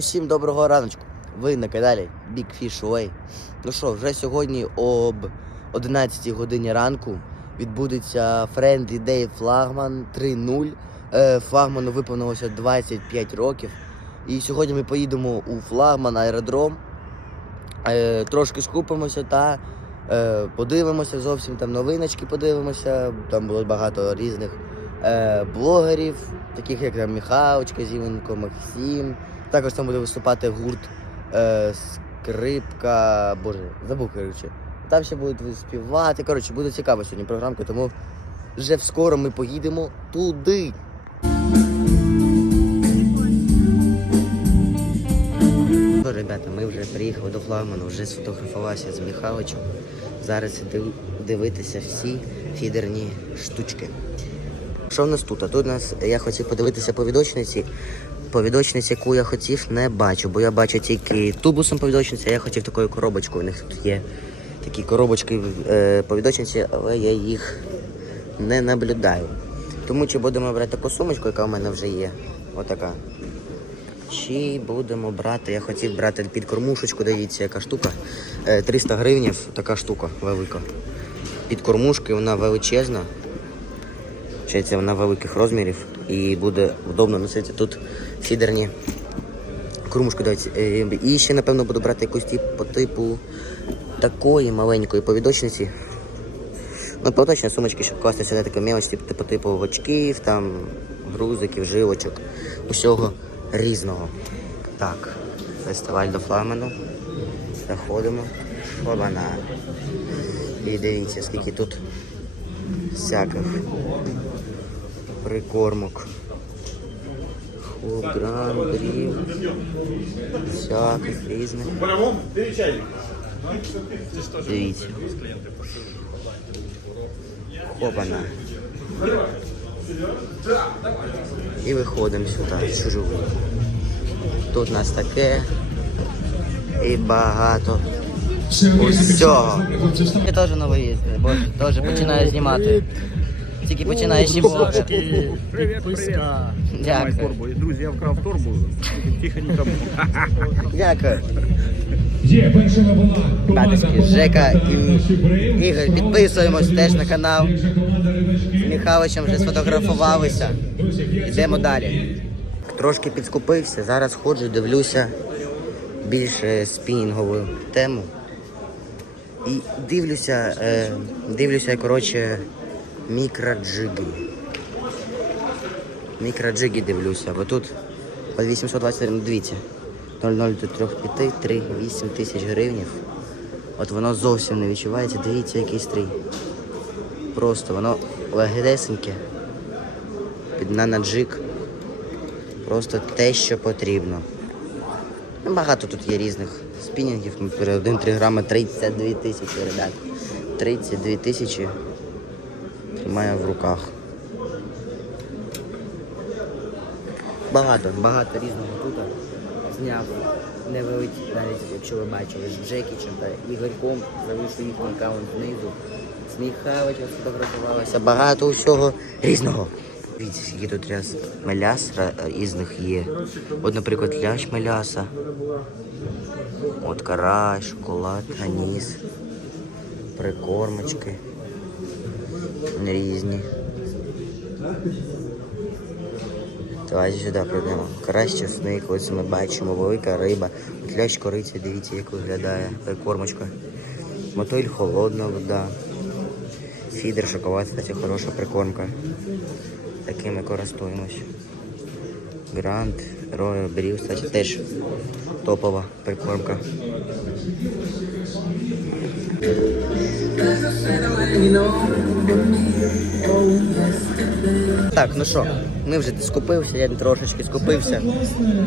Всім доброго раночку. Ви на каналі Big Fish Way. Ну що, вже сьогодні об 11 годині ранку відбудеться Friendly Day Флагман 3.0. Е, Флагману виповнилося 25 років. І сьогодні ми поїдемо у флагман аеродром. Е, трошки скупимося та е, подивимося зовсім там новиночки подивимося. Там було багато різних блогерів, таких як там Михайлович, Зіменко, Максим. Також там буде виступати гурт е, скрипка. Боже, забув, коротше. Там ще будуть співати. Коротше, буде цікаво сьогодні програмка, тому вже скоро ми поїдемо туди. Ну, ребята, ми вже приїхали до флагману, вже сфотографувався з Михайловичем. Зараз див- дивитися всі фідерні штучки. Що в нас тут? А тут нас я хотів подивитися по відочниці. По відочниці, яку я хотів, не бачу, бо я бачу тільки тубусом повідочниці, а я хотів такою коробочкою. У них тут є такі коробочки е, по відочниці, але я їх не наблюдаю. Тому чи будемо брати таку сумочку, яка у мене вже є. Отака. Чи будемо брати, я хотів брати під кормушечку, дивіться, яка штука. Е, 300 гривнів, така штука велика. Під кормушки вона величезна. Вчиться вона великих розмірів і буде удобно носити тут фідерні. Дивіться. Е, І ще, напевно, буду брати якусь по типу такої маленької повідочниці. Ну, повідочні сумочки, щоб класти сюди таку мелоч, типу, типу очків, там, грузиків, жилочок, усього різного. Так, фестиваль до фламену. Заходимо. Обана. І дивіться, скільки тут всяких прикормок. Хлопгран, брів, всяких різних. Дивіться. Хопана. І виходимо сюди, в чужу. Тут у нас таке і багато усього. Я теж новий є, боже, теж починаю знімати. Тільки починаєш і блогер. Підписка. Дякую. Друзі, я вкрав торбу. Тихонько. Дякую. Була Жека і. Ігор, підписуємось теж на канал. З Михайловичем вже сфотографувалися. Йдемо далі. Трошки підскупився, зараз ходжу, дивлюся більше спінінгову тему. І дивлюся, е, дивлюся, коротше, мікроджиги. Мікроджиги дивлюся, бо тут по 820 ну, дивіться. 0,035, 3, 8 тисяч гривнів. От воно зовсім не відчувається. Дивіться, який стрій. Просто воно легесеньке. Під нанаджик. Просто те, що потрібно. Ну, Багато тут є різних спінінгів. Ну, 1-3 грами 32 тисячі, ребят. 32 тисячі тримаю в руках. Багато, багато різного тут. Зняв невеликі, навіть якщо ви бачили, з Джекічем та Ігорьком, залишу їхній аккаунт знизу. З Михайловичем сфотографувалося. Багато усього різного. Дивіться, скільки тут раз меляс ра- із них є. От, наприклад, лящ меляса. От карась, шоколад, аніс, прикормочки. Різні. Давайте сюди прийдемо. Карась чесник, ось ми бачимо, велика риба. От лящ кориця, дивіться, як виглядає прикормочка. Мотиль холодна вода. Фідер, шоколад, кстати, хороша прикормка. Такими користуємось. Грант, Роя, Брів, кстати, теж топова прикормка. Так, ну що, ми вже скупився, я трошечки скупився.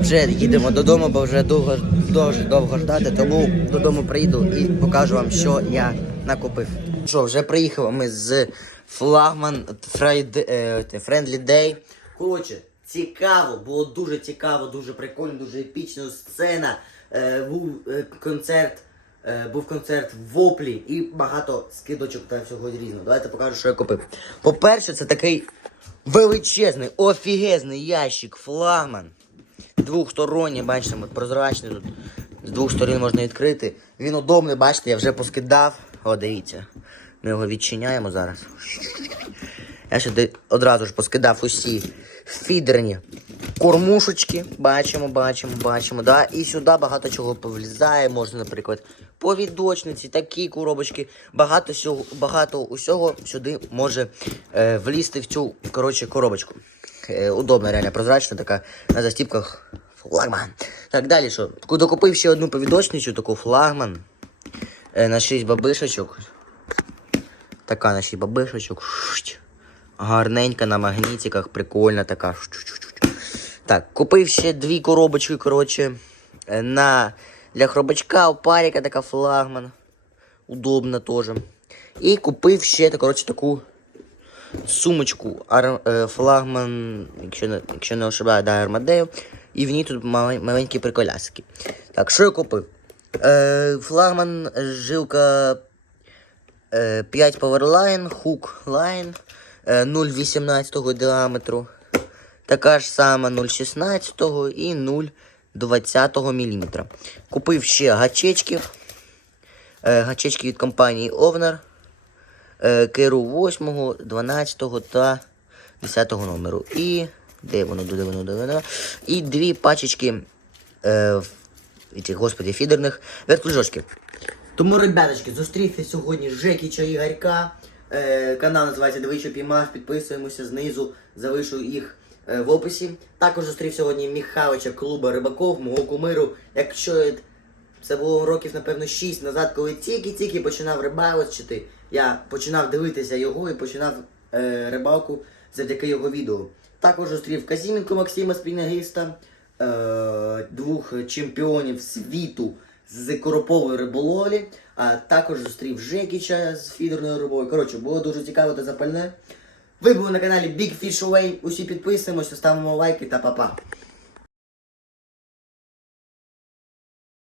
Вже їдемо додому, бо вже довго, дуже довго ждати, тому додому приїду і покажу вам, що я накупив. Що, вже приїхали ми з флагман е, Friendly Day. Коротше, цікаво, було дуже цікаво, дуже прикольно, дуже епічно. Сцена, е, був е, концерт. Е, був концерт в Воплі і багато скидочок та всього різного. Давайте покажу, що я купив. По-перше, це такий величезний, офігезний ящик флагман. Двохсторонній, бачите, прозрачний тут. З двох сторін можна відкрити. Він удобний, бачите, я вже поскидав. О, дивіться. Ми його відчиняємо зараз. Я ще одразу ж поскидав усі фідерні кормушечки. Бачимо, бачимо, бачимо. Да? І сюди багато чого повлізає. Можна, наприклад, повідочниці, такі коробочки. Багато, всього, багато усього сюди може е, влізти в цю коротше, коробочку. Е, удобна, реально прозрачна така на застіпках флагман. Так, далі що? Докупив ще одну повідочницю, таку флагман. Е, на 6 бабишечок. Така на 6 бабишечок. Шуть. Гарненька на магнітиках, прикольна така. Так, купив ще дві коробочки, коротше, е, на для хробачка, опаріка така флагман. Удобно теж. І купив ще, коротше, таку сумочку ар, е, флагман, якщо не, якщо не ошибаю, да, Армадею. І в ній тут маленькі приколяски. Так, що я купив? Е, флагман, жилка е, 5 Powerline, хук Line 0,18 діаметру. Така ж сама 0,16 і 0,20 мм. Купив ще гачечків. Е, гачечки від компанії Овнер. Е, Керу 8, 12 та 10 номеру. І. Де воно, де воно, де воно? І дві пачечки е, господи, фідерних вертлюжочків. Тому, ребяточки, зустрівся сьогодні Жекіча Ігорька. Е, канал називається Диви, що піймав. Підписуємося знизу, залишу їх е, в описі. Також зустрів сьогодні Михайловича клуба рибаков, мого кумиру. Якщо це було років, напевно, 6 назад, коли тільки-тільки починав рибалочити, я починав дивитися його і починав е, рибалку завдяки його відео. Також зустрів Казіменко Максима Спінагіста, е, двох чемпіонів світу з коропової риболовлі, а також зустрів Жекіча з фідерною рибою. Коротше, було дуже цікаво та запальне. Ви були на каналі Big Fish Away. Усі підписуємося, ставимо лайки та па-па.